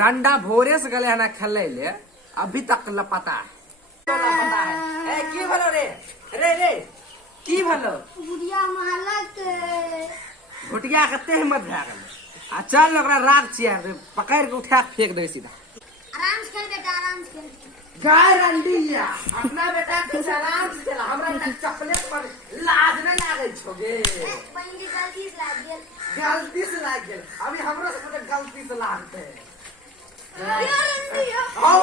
रंडा भोरे से गले ना खेले ले अभी तक लपता है। की भलो रे रे रे की भलो गुड़िया मालक घुटिया कते हिम्मत भए गेल आ चल ओकरा राग चिया पकड़ के उठा के फेंक दे सीधा। आराम से खेल बेटा आराम से खेल। गारंटिया अपना बेटा के आराम से चला हमरा तक चपले पर लाज नहीं लागे छोगे बंदी गलती से लाग गेल गलती से लाग गेल अभी हमरा से पता गलती से लागते गारंटी आओ